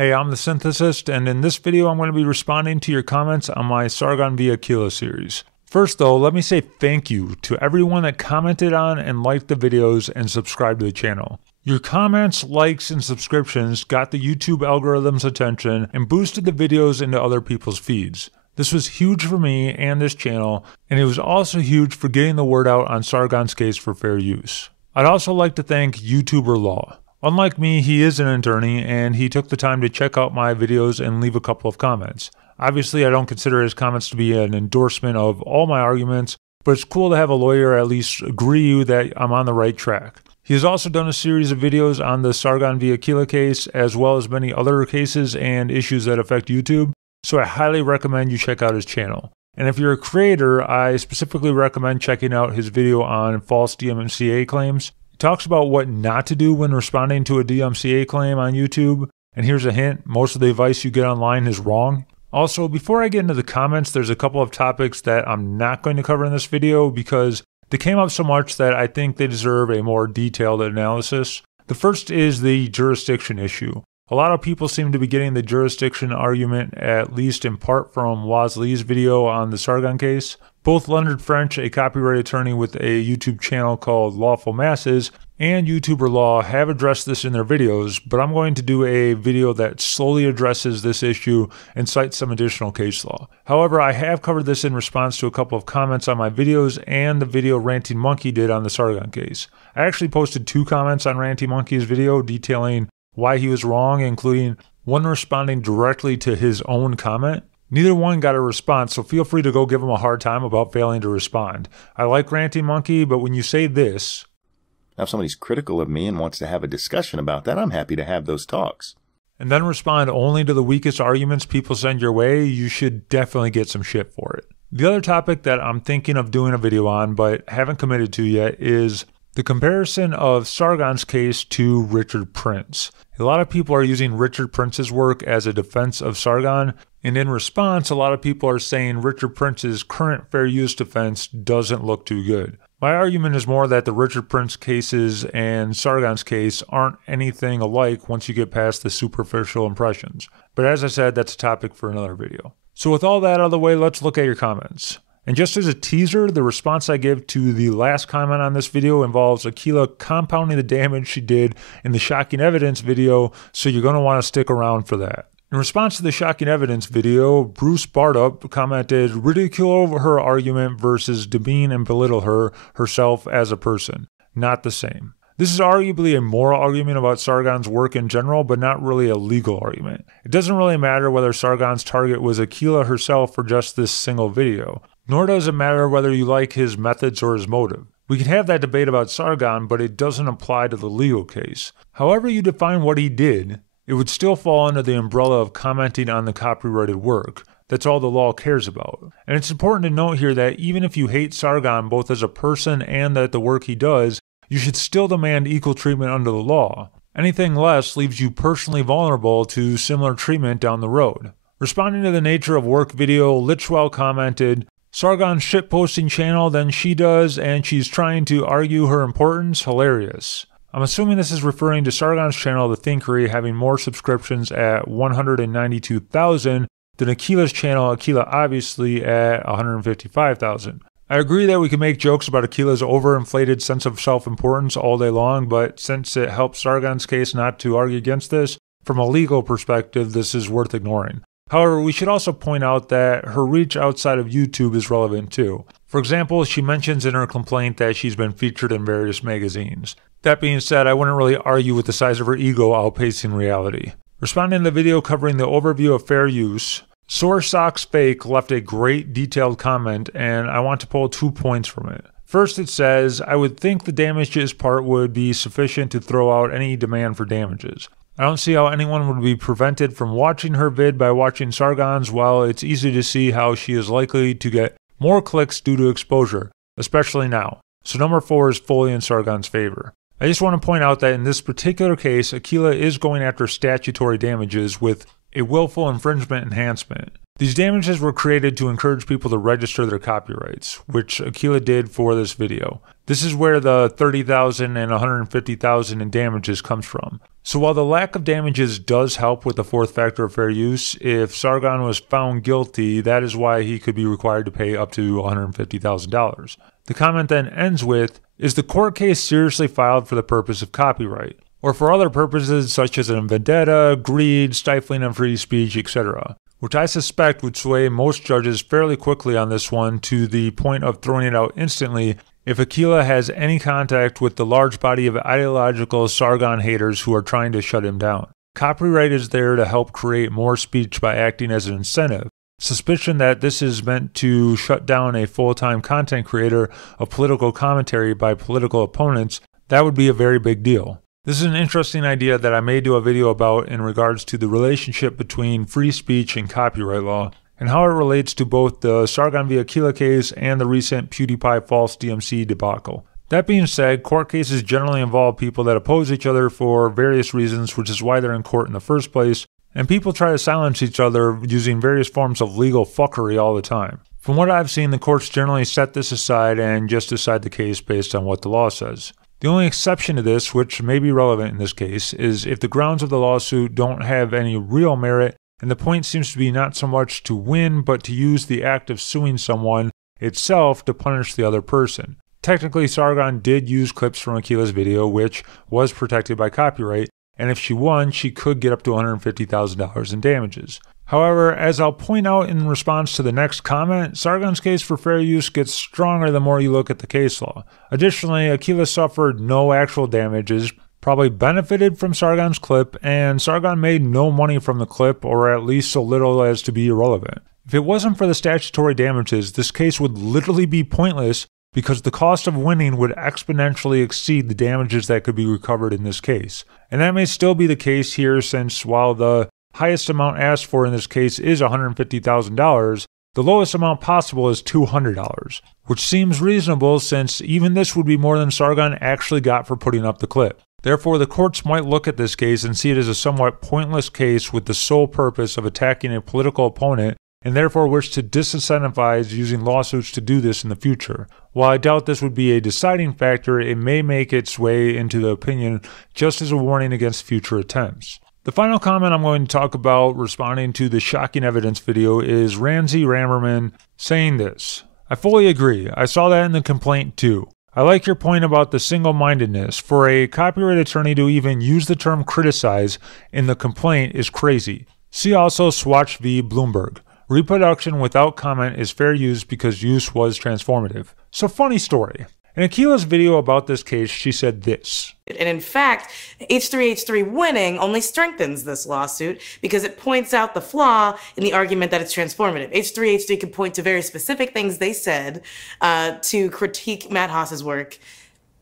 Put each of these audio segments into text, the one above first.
Hey, I'm the Synthesist, and in this video I'm going to be responding to your comments on my Sargon v. Akilah series. First though, let me say thank you to everyone that commented on and liked the videos and subscribed to the channel. Your comments, likes, and subscriptions got the YouTube algorithm's attention and boosted the videos into other people's feeds. This was huge for me and this channel, and it was also huge for getting the word out on Sargon's case for fair use. I'd also like to thank YouTuber Law. Unlike me, he is an attorney, and he took the time to check out my videos and leave a couple of comments. Obviously, I don't consider his comments to be an endorsement of all my arguments, but it's cool to have a lawyer at least agree that I'm on the right track. He has also done a series of videos on the Sargon v. Akilah case, as well as many other cases and issues that affect YouTube, so I highly recommend you check out his channel. And if you're a creator, I specifically recommend checking out his video on false DMCA claims. Talks about what not to do when responding to a DMCA claim on YouTube, and here's a hint, most of the advice you get online is wrong. Also, before I get into the comments, there's a couple of topics that I'm not going to cover in this video because they came up so much that I think they deserve a more detailed analysis. The first is the jurisdiction issue. A lot of people seem to be getting the jurisdiction argument, at least in part from Woz Lee's video on the Sargon case. Both Leonard French, a copyright attorney with a YouTube channel called Lawful Masses, and YouTuber Law have addressed this in their videos, but I'm going to do a video that slowly addresses this issue and cites some additional case law. However, I have covered this in response to a couple of comments on my videos and the video Ranting Monkey did on the Sargon case. I actually posted 2 comments on Ranting Monkey's video detailing why he was wrong, including one responding directly to his own comment. Neither one got a response, so feel free to go give him a hard time about failing to respond. I like Ranting Monkey, but when you say this... Now, if somebody's critical of me and wants to have a discussion about that, I'm happy to have those talks. And then respond only to the weakest arguments people send your way, you should definitely get some shit for it. The other topic that I'm thinking of doing a video on, but haven't committed to yet, is the comparison of Sargon's case to Richard Prince. A lot of people are using Richard Prince's work as a defense of Sargon, and in response, a lot of people are saying Richard Prince's current fair use defense doesn't look too good. My argument is more that the Richard Prince cases and Sargon's case aren't anything alike once you get past the superficial impressions. But as I said, that's a topic for another video. So with all that out of the way, let's look at your comments. And just as a teaser, the response I give to the last comment on this video involves Akilah compounding the damage she did in the shocking evidence video, so you're going to want to stick around for that. In response to the shocking evidence video, Bruce Bartup commented, ridicule her argument versus demean and belittle her herself as a person. Not the same. This is arguably a moral argument about Sargon's work in general, but not really a legal argument. It doesn't really matter whether Sargon's target was Akilah herself for just this single video. Nor does it matter whether you like his methods or his motive. We can have that debate about Sargon, but it doesn't apply to the legal case. However you define what he did, it would still fall under the umbrella of commenting on the copyrighted work. That's all the law cares about. And it's important to note here that even if you hate Sargon both as a person and at the work he does, you should still demand equal treatment under the law. Anything less leaves you personally vulnerable to similar treatment down the road. Responding to the nature of work video, Litchwell commented, Sargon's shitposting channel than she does, and she's trying to argue her importance? Hilarious. I'm assuming this is referring to Sargon's channel, The Thinkery, having more subscriptions at 192,000 than Akilah's channel, Akilah obviously, at 155,000. I agree that we can make jokes about Akilah's overinflated sense of self-importance all day long, but since it helps Sargon's case not to argue against this, from a legal perspective, this is worth ignoring. However, we should also point out that her reach outside of YouTube is relevant too. For example, she mentions in her complaint that she's been featured in various magazines. That being said, I wouldn't really argue with the size of her ego outpacing reality. Responding to the video covering the overview of fair use, Sore Socks Fake left a great detailed comment, and I want to pull 2 points from it. First, it says, I would think the damages part would be sufficient to throw out any demand for damages. I don't see how anyone would be prevented from watching her vid by watching Sargon's, while it's easy to see how she is likely to get more clicks due to exposure, especially now. So number 4 is fully in Sargon's favor. I just want to point out that in this particular case, Akilah is going after statutory damages with a willful infringement enhancement. These damages were created to encourage people to register their copyrights, which Akilah did for this video. This is where the $30,000 and $150,000 in damages comes from. So while the lack of damages does help with the fourth factor of fair use, if Sargon was found guilty, that is why he could be required to pay up to $150,000. The comment then ends with, is the court case seriously filed for the purpose of copyright, or for other purposes such as a vendetta, greed, stifling of free speech, etc., which I suspect would sway most judges fairly quickly on this one to the point of throwing it out instantly if Akilah has any contact with the large body of ideological Sargon haters who are trying to shut him down. Copyright is there to help create more speech by acting as an incentive. Suspicion that this is meant to shut down a full-time content creator of political commentary by political opponents, that would be a very big deal. This is an interesting idea that I may do a video about in regards to the relationship between free speech and copyright law, and how it relates to both the Sargon v. Akilah case and the recent PewDiePie false DMC debacle. That being said, court cases generally involve people that oppose each other for various reasons, which is why they're in court in the first place, and people try to silence each other using various forms of legal fuckery all the time. From what I've seen, the courts generally set this aside and just decide the case based on what the law says. The only exception to this, which may be relevant in this case, is if the grounds of the lawsuit don't have any real merit, and the point seems to be not so much to win, but to use the act of suing someone itself to punish the other person. Technically, Sargon did use clips from Akilah's video, which was protected by copyright, and if she won, she could get up to $150,000 in damages. However, as I'll point out in response to the next comment, Sargon's case for fair use gets stronger the more you look at the case law. Additionally, Akilah suffered no actual damages, probably benefited from Sargon's clip, and Sargon made no money from the clip, or at least so little as to be irrelevant. If it wasn't for the statutory damages, this case would literally be pointless because the cost of winning would exponentially exceed the damages that could be recovered in this case. And that may still be the case here, since while the highest amount asked for in this case is $150,000, the lowest amount possible is $200, which seems reasonable since even this would be more than Sargon actually got for putting up the clip. Therefore, the courts might look at this case and see it as a somewhat pointless case with the sole purpose of attacking a political opponent, and therefore wish to disincentivize using lawsuits to do this in the future. While I doubt this would be a deciding factor, it may make its way into the opinion just as a warning against future attempts. The final comment I'm going to talk about responding to the shocking evidence video is Ramsey Rammerman saying this. I fully agree. I saw that in the complaint too. I like your point about the single-mindedness. For a copyright attorney to even use the term criticize in the complaint is crazy. See also Swash v. Bloomberg. Reproduction without comment is fair use because use was transformative. So funny story. In Akilah's video about this case, she said this. And in fact, H3H3 winning only strengthens this lawsuit because it points out the flaw in the argument that it's transformative. H3H3 can point to very specific things they said to critique Matt Haas's work.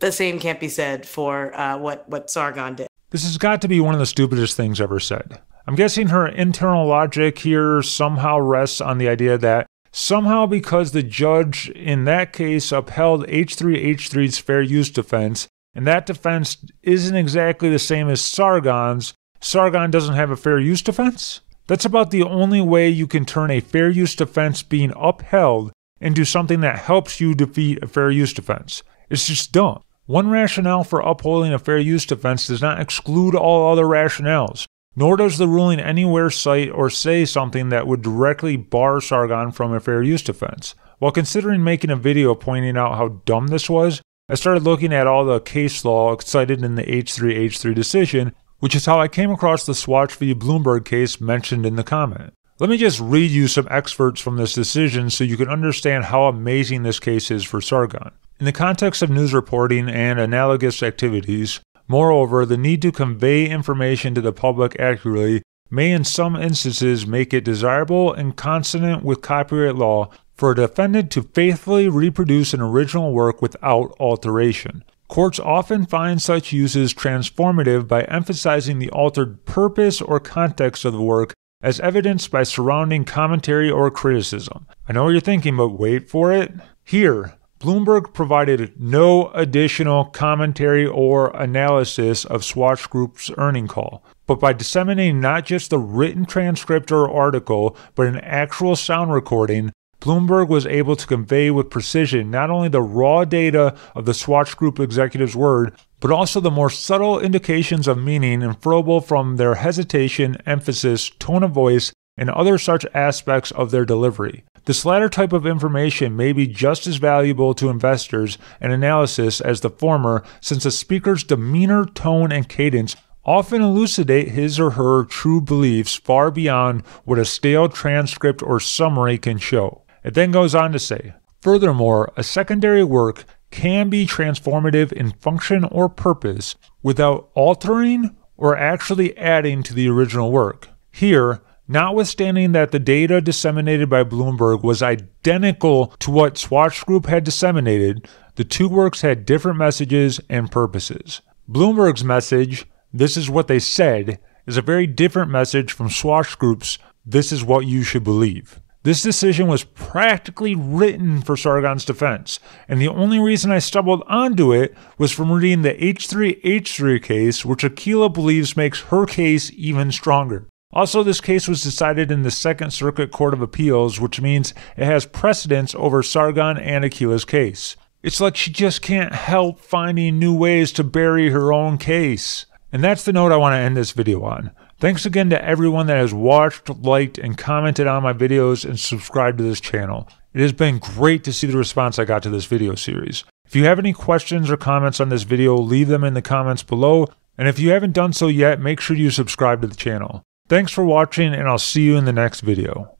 The same can't be said for what Sargon did. This has got to be one of the stupidest things ever said. I'm guessing her internal logic here somehow rests on the idea that somehow because the judge in that case upheld H3H3's fair use defense, and that defense isn't exactly the same as Sargon's, Sargon doesn't have a fair use defense? That's about the only way you can turn a fair use defense being upheld into something that helps you defeat a fair use defense. It's just dumb. One rationale for upholding a fair use defense does not exclude all other rationales. Nor does the ruling anywhere cite or say something that would directly bar Sargon from a fair use defense. While considering making a video pointing out how dumb this was, I started looking at all the case law cited in the H3H3 decision, which is how I came across the Swash v. Bloomberg case mentioned in the comment. Let me just read you some excerpts from this decision so you can understand how amazing this case is for Sargon. In the context of news reporting and analogous activities, moreover, the need to convey information to the public accurately may in some instances make it desirable and consonant with copyright law for a defendant to faithfully reproduce an original work without alteration. Courts often find such uses transformative by emphasizing the altered purpose or context of the work as evidenced by surrounding commentary or criticism. I know what you're thinking, but wait for it. Here, Bloomberg provided no additional commentary or analysis of Swash Group's earnings call, but by disseminating not just the written transcript or article, but an actual sound recording, Bloomberg was able to convey with precision not only the raw data of the Swash Group executive's word, but also the more subtle indications of meaning inferable from their hesitation, emphasis, tone of voice, and other such aspects of their delivery. This latter type of information may be just as valuable to investors and analysis as the former, since a speaker's demeanor, tone, and cadence often elucidate his or her true beliefs far beyond what a stale transcript or summary can show. It then goes on to say, furthermore, a secondary work can be transformative in function or purpose without altering or actually adding to the original work. Here, notwithstanding that the data disseminated by Bloomberg was identical to what Swash Group had disseminated, the two works had different messages and purposes. Bloomberg's message, "This is what they said," is a very different message from Swash Group's "This is what you should believe." This decision was practically written for Sargon's defense, and the only reason I stumbled onto it was from reading the H3H3 case, which Akilah believes makes her case even stronger. Also, this case was decided in the Second Circuit Court of Appeals, which means it has precedence over Sargon and Akilah's case. It's like she just can't help finding new ways to bury her own case. And that's the note I want to end this video on. Thanks again to everyone that has watched, liked, and commented on my videos and subscribed to this channel. It has been great to see the response I got to this video series. If you have any questions or comments on this video, leave them in the comments below. And if you haven't done so yet, make sure you subscribe to the channel. Thanks for watching, and I'll see you in the next video.